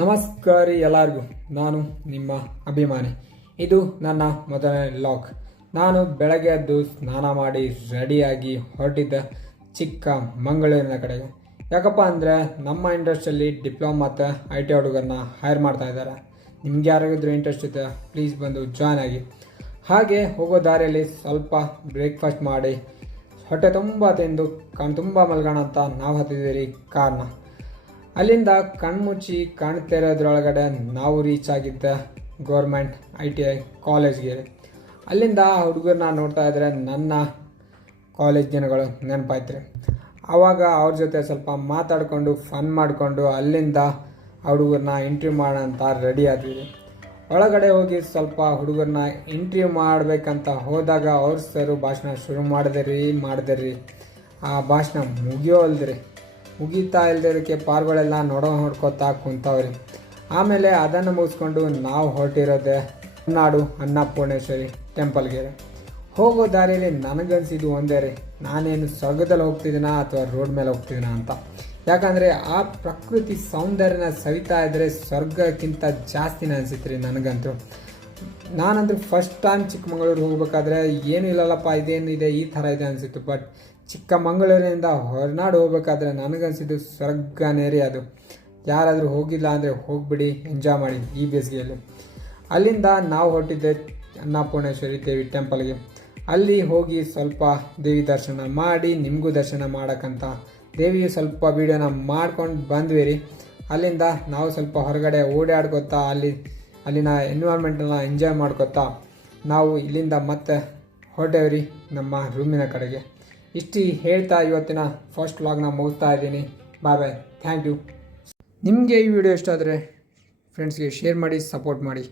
ನಮಸ್ಕಾರ ಎಲ್ಲರಿಗೂ. ನಾನು ನಿಮ್ಮ ಅಭಿಮಾನಿ. ಇದು ನನ್ನ ಮೊದಲನೇ ವ್ಲಾಗ್. ನಾನು ಬೆಳಗ್ಗೆ ಎದ್ದು ಸ್ನಾನ ಮಾಡಿ ರೆಡಿಯಾಗಿ ಹೊರಟಿದ್ದ ಚಿಕ್ಕಮಗಳೂರಿನ ಕಡೆಗೆ. ಯಾಕಪ್ಪ ಅಂದರೆ ನಮ್ಮ ಇಂಡಸ್ಟ್ರಿಯಲ್ಲಿ ಡಿಪ್ಲೊಮಾ ಮತ್ತು IT ಹುಡುಗರನ್ನ ಹೈರ್ ಮಾಡ್ತಾ ಇದ್ದಾರೆ. ನಿಮ್ಗೆ ಯಾರಿಗಾದ್ರೂ ಇಂಟ್ರೆಸ್ಟ್ ಇದೆ ಪ್ಲೀಸ್ ಬಂದು ಜಾಯ್ನ್ ಆಗಿ. ಹಾಗೆ ಹೋಗೋ ದಾರಿಯಲ್ಲಿ ಸ್ವಲ್ಪ ಬ್ರೇಕ್ಫಾಸ್ಟ್ ಮಾಡಿ ಹೊಟ್ಟೆ ತುಂಬ ತಿಂದು ಕಣ್ಣು ತುಂಬ ಮಲ್ಗೋಣ ಅಂತ ನಾವು ಹತ್ತಿದ್ದೀರಿ ಕಾರ್ನ. ಅಲ್ಲಿಂದ ಕಣ್ಮುಚ್ಚಿ ಕಾಣ್ತಿರೋದ್ರೊಳಗಡೆ ನಾವು ರೀಚ್ ಆಗಿದ್ದ ಗೌರ್ಮೆಂಟ್ ITI ಕಾಲೇಜ್ಗೆ. ಅಲ್ಲಿಂದ ಹುಡುಗರನ್ನ ನೋಡ್ತಾ ಇದ್ದರೆ ನನ್ನ ಕಾಲೇಜ್ ದಿನಗಳು ನೆನಪಾಯ್ತು. ಆವಾಗ ಅವ್ರ ಜೊತೆ ಸ್ವಲ್ಪ ಮಾತಾಡಿಕೊಂಡು ಫನ್ ಮಾಡಿಕೊಂಡು ಅಲ್ಲಿಂದ ಹುಡುಗರನ್ನ ಇಂಟರ್ವ್ಯೂ ಮಾಡೋಣ ಅಂತ ರೆಡಿ ಆದ್ವಿ. ಒಳಗಡೆ ಹೋಗಿ ಸ್ವಲ್ಪ ಹುಡುಗರನ್ನ ಇಂಟರ್ವ್ಯೂ ಮಾಡಬೇಕಂತ ಹೋದಾಗ ಅವ್ರ ಸರು ಭಾಷಣ ಶುರು ಮಾಡಿದ್ರಿ. ಆ ಭಾಷಣ ಮುಗೀತಾ ಇಲ್ದಿರೋಕ್ಕೆ ಪಾರ್ಗಳೆಲ್ಲ ಹೊಡ್ಕೋತಾ ಕುಂತವ್ರಿ. ಆಮೇಲೆ ಅದನ್ನು ಮುಗಿಸ್ಕೊಂಡು ನಾವು ಹೊರಟಿರೋದೆ ಹೊರನಾಡು ಅನ್ನಪೂರ್ಣೇಶ್ವರಿ ಟೆಂಪಲ್ಗೆ. ಹೋಗೋ ದಾರಿಯಲ್ಲಿ ನನಗನ್ಸಿದ್ದು ಒಂದೇ ರೀ, ನಾನೇನು ಸ್ವರ್ಗದಲ್ಲಿ ಹೋಗ್ತಿದ್ದೀನ ಅಥವಾ ರೋಡ್ ಮೇಲೆ ಹೋಗ್ತಿದ್ದೀನ ಅಂತ. ಯಾಕಂದರೆ ಆ ಪ್ರಕೃತಿ ಸೌಂದರ್ಯನ ಸವಿತಾ ಇದ್ದರೆ ಸ್ವರ್ಗಕ್ಕಿಂತ ಜಾಸ್ತಿನೇ ಅನಿಸಿತ್ತು ರೀ ನನಗಂತೂ. ನಾನಂತೂ ಫಸ್ಟ್ ಟೈಮ್ ಚಿಕ್ಕಮಗಳೂರಿಗೆ ಹೋಗ್ಬೇಕಾದ್ರೆ ಏನೂ ಇಲ್ಲಲ್ಲಪ್ಪ, ಇದೇನಿದೆ ಈ ಥರ ಇದೆ ಅನಿಸಿತ್ತು. ಬಟ್ ಚಿಕ್ಕಮಗಳೂರಿನಿಂದ ಹೊರನಾಡು ಹೋಗ್ಬೇಕಾದ್ರೆ ನನಗನ್ಸಿದ್ದು ಸ್ವರ್ಗನೇ ರೀ ಅದು. ಯಾರಾದರೂ ಹೋಗಿಲ್ಲ ಅಂದರೆ ಹೋಗ್ಬಿಡಿ, ಎಂಜಾಯ್ ಮಾಡಿ ಈ ಬೇಸಿಗೆಯಲ್ಲಿ. ಅಲ್ಲಿಂದ ನಾವು ಹೊರಟಿದ್ದೆ ಅನ್ನಪೂರ್ಣೇಶ್ವರಿ ದೇವಿ ಟೆಂಪಲ್ಗೆ. ಅಲ್ಲಿ ಹೋಗಿ ಸ್ವಲ್ಪ ದೇವಿ ದರ್ಶನ ಮಾಡಿ ನಿಮಗೂ ದರ್ಶನ ಮಾಡೋಕ್ಕಂತ ದೇವಿಯು ಸ್ವಲ್ಪ ವೀಡಿಯೋನ ಮಾಡ್ಕೊಂಡು ಬಂದ್ವಿ ರೀ. ಅಲ್ಲಿಂದ ನಾವು ಸ್ವಲ್ಪ ಹೊರಗಡೆ ಓಡಾಡ್ಕೊತಾ ಅಲ್ಲಿನ ಎನ್ವಿರಾನ್ಮೆಂಟನ್ನ ಎಂಜಾಯ್ ಮಾಡ್ಕೊತಾ ನಾವು ಇಲ್ಲಿಂದ ಮತ್ತೆ ಹೊರಟೇವ್ರಿ ನಮ್ಮ ರೂಮಿನ ಕಡೆಗೆ. ಇಷ್ಟು ಹೇಳ್ತಾ ಇವತ್ತಿನ ಫಸ್ಟ್ ವ್ಲಾಗ್ನ ಮುಗಿಸ್ತಾ ಇದ್ದೀನಿ. ಬಾಯ್ ಬಾಯ್, ಥ್ಯಾಂಕ್ ಯು. ನಿಮಗೆ ಈ ವಿಡಿಯೋ ಇಷ್ಟ ಆದರೆ ಫ್ರೆಂಡ್ಸ್ಗೆ ಶೇರ್ ಮಾಡಿ, ಸಪೋರ್ಟ್ ಮಾಡಿ.